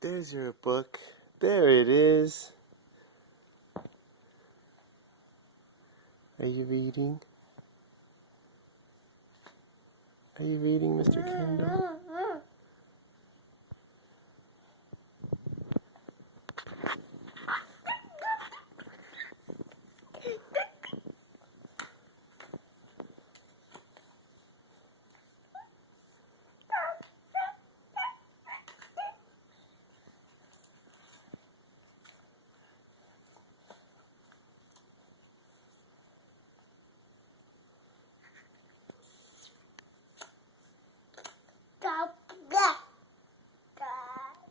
There's your book. There it is. Are you reading? Are you reading, Mr. Kendall?